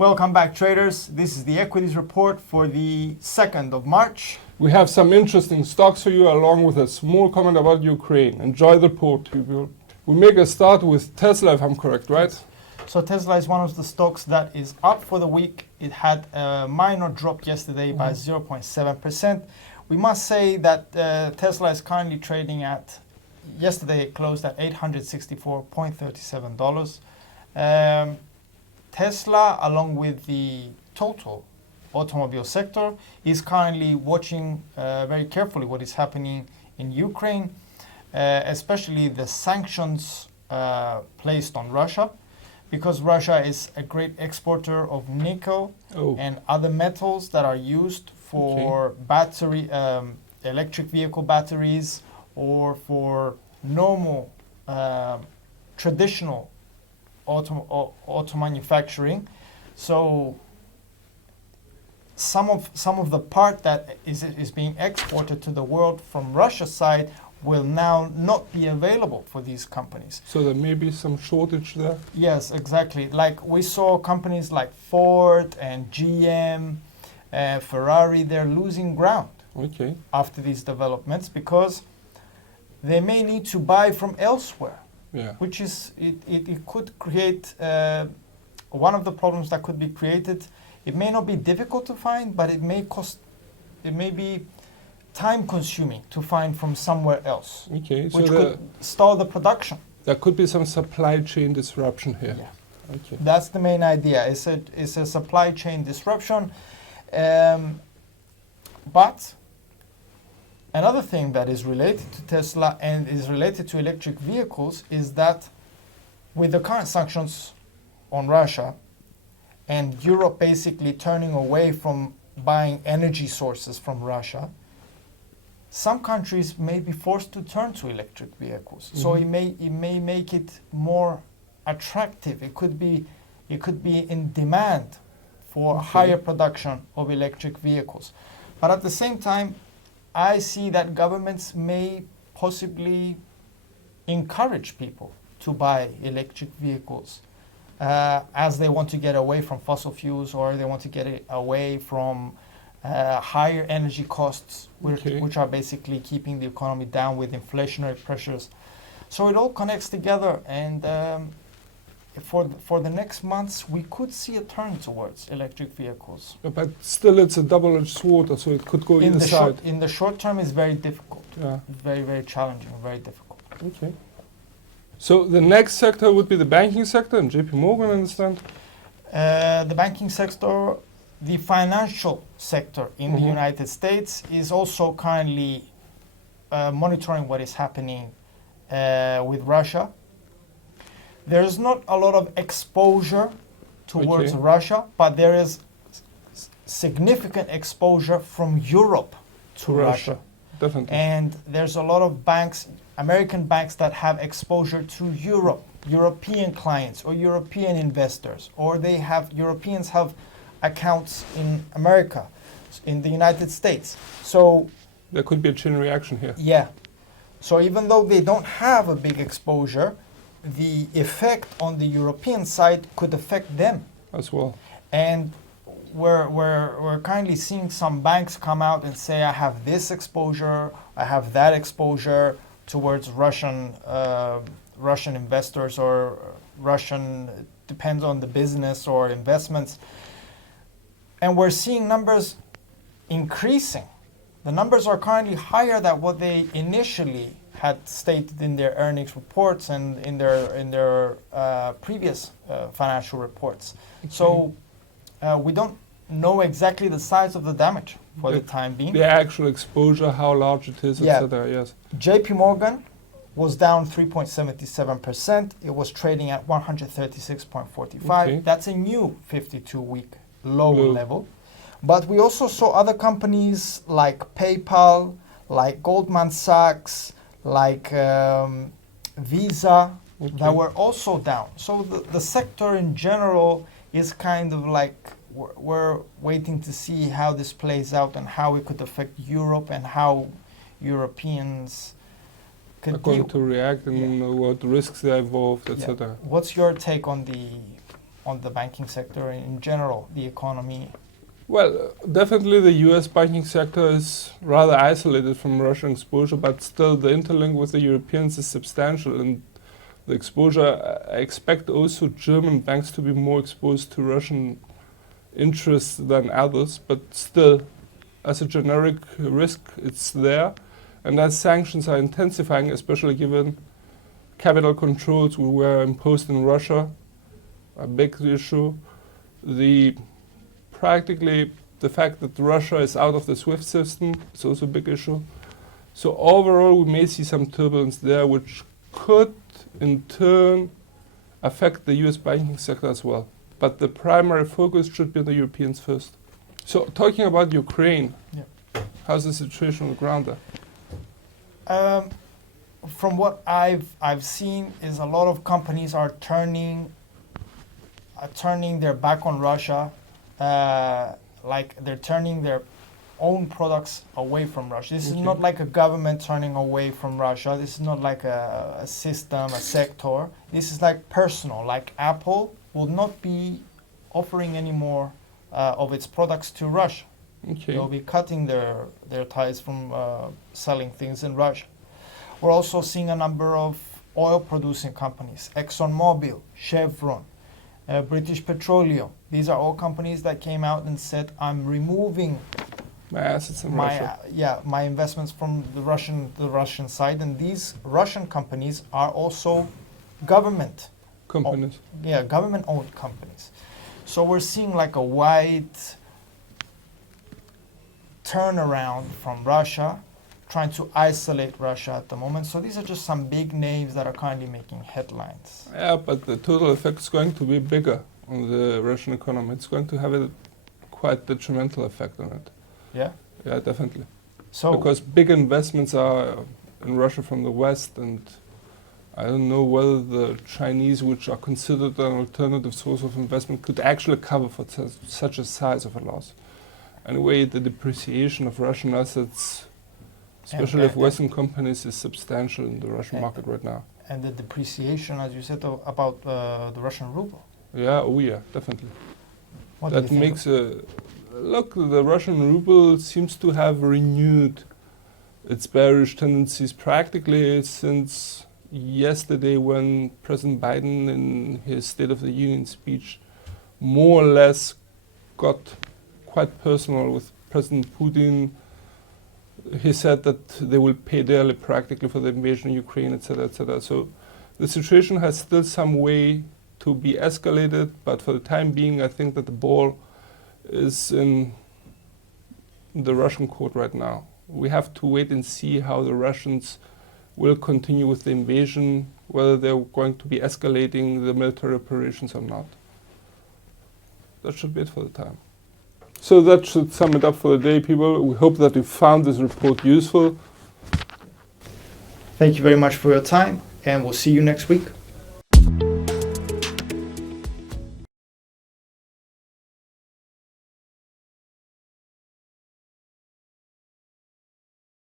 Welcome back, traders. This is the equities report for the 2nd of March. We have some interesting stocks for you, along with a small comment about Ukraine. Enjoy the report. We make a start with Tesla, if I'm correct, right? So Tesla is one of the stocks that is up for the week. It had a minor drop yesterday by 0.7%. We must say that Tesla is currently trading at, yesterday it closed at $864.37. Tesla, along with the total automobile sector, is currently watching very carefully what is happening in Ukraine, especially the sanctions placed on Russia, because Russia is a great exporter of nickel and other metals that are used for battery, electric vehicle batteries, or for normal traditional auto manufacturing. So some of the part that is being exported to the world from Russia's side will now not be available for these companies. So there may be some shortage there? Yes, exactly. Like we saw companies like Ford and GM, Ferrari, they're losing ground after these developments because they may need to buy from elsewhere. Yeah. Which is, it could create, one of the problems that could be created, it may not be difficult to find, but it may be time consuming to find from somewhere else, which could stall the production. There could be some supply chain disruption here. Yeah. That's the main idea. It's a supply chain disruption. But another thing that is related to Tesla and is related to electric vehicles is that with the current sanctions on Russia and Europe basically turning away from buying energy sources from Russia, some countries may be forced to turn to electric vehicles. So it may make it more attractive. It could be in demand for higher production of electric vehicles. But at the same time, I see that governments may possibly encourage people to buy electric vehicles as they want to get away from fossil fuels, or they want to get away from higher energy costs, which are basically keeping the economy down with inflationary pressures. So it all connects together, and for the next months, we could see a turn towards electric vehicles. But still, it's a double-edged sword, so it could go either side. In the short term, it's very difficult. Yeah. Very, very challenging, very difficult. Okay. So the next sector would be the banking sector, and JP Morgan, I understand? The banking sector, the financial sector in the United States is also currently monitoring what is happening with Russia. There's not a lot of exposure towards Russia, but there is significant exposure from Europe to Russia. Definitely. And there's a lot of banks, American banks, that have exposure to Europe, European clients or European investors, or Europeans have accounts in America, in the United States. So there could be a chain reaction here. Yeah. So even though they don't have a big exposure, the effect on the European side could affect them as well. And we're kindly seeing some banks come out and say, I have this exposure, I have that exposure towards Russian investors, or Russian, depends on the business or investments. And we're seeing numbers increasing. The numbers are currently higher than what they initially had stated in their earnings reports and in their previous financial reports. So we don't know exactly the size of the damage for the time being. The actual exposure, how large it is, etc. Yes. JP Morgan was down 3.77%. It was trading at 136.45. That's a new 52-week low level. But we also saw other companies like PayPal, like Goldman Sachs, like Visa, that were also down. So the sector in general is kind of like, we're waiting to see how this plays out and how it could affect Europe and how Europeans are going to react and what risks they are involved, etc. What's your take on the on the banking sector and in general, the economy? Well, definitely the US banking sector is rather isolated from Russian exposure, but still the interlink with the Europeans is substantial, and the exposure, I expect also German banks to be more exposed to Russian interests than others, but still, as a generic risk, it's there. And as sanctions are intensifying, especially given capital controls were imposed in Russia, a big issue, practically the fact that Russia is out of the SWIFT system is also a big issue. So overall, we may see some turbulence there, which could in turn affect the US banking sector as well. But the primary focus should be on the Europeans first. So talking about Ukraine, how's the situation on the ground there? From what I've seen is a lot of companies are turning their back on Russia. Like they're turning their own products away from Russia. This is not like a government turning away from Russia. This is not like a system, a sector. This is like personal. Like Apple will not be offering any more of its products to Russia. They'll be cutting their ties from selling things in Russia. We're also seeing a number of oil-producing companies, ExxonMobil, Chevron, British Petroleum. These are all companies that came out and said, I'm removing my assets in Russia. My investments from the Russian side. And these Russian companies are also government companies. Government-owned companies. So we're seeing like a wide turnaround from Russia, trying to isolate Russia at the moment. So these are just some big names that are currently making headlines. Yeah, but the total effect is going to be bigger on the Russian economy. It's going to have a quite detrimental effect on it. Yeah? Yeah, definitely. So because big investments are in Russia from the West, and I don't know whether the Chinese, which are considered an alternative source of investment, could actually cover for such a size of a loss. Anyway, the depreciation of Russian assets, especially of Western companies, is substantial in the Russian market right now. And the depreciation, as you said, about the Russian ruble. Yeah, oh yeah, definitely. What that makes look, the Russian ruble seems to have renewed its bearish tendencies practically since yesterday, when President Biden in his State of the Union speech more or less got quite personal with President Putin. He said that they will pay dearly practically for the invasion of Ukraine, etc., etc. So the situation has still some way to be escalated, but for the time being, I think that the ball is in the Russian court right now. We have to wait and see how the Russians will continue with the invasion, whether they're going to be escalating the military operations or not. That should be it for the time. So that should sum it up for the day, people. We hope that you found this report useful. Thank you very much for your time, and we'll see you next week.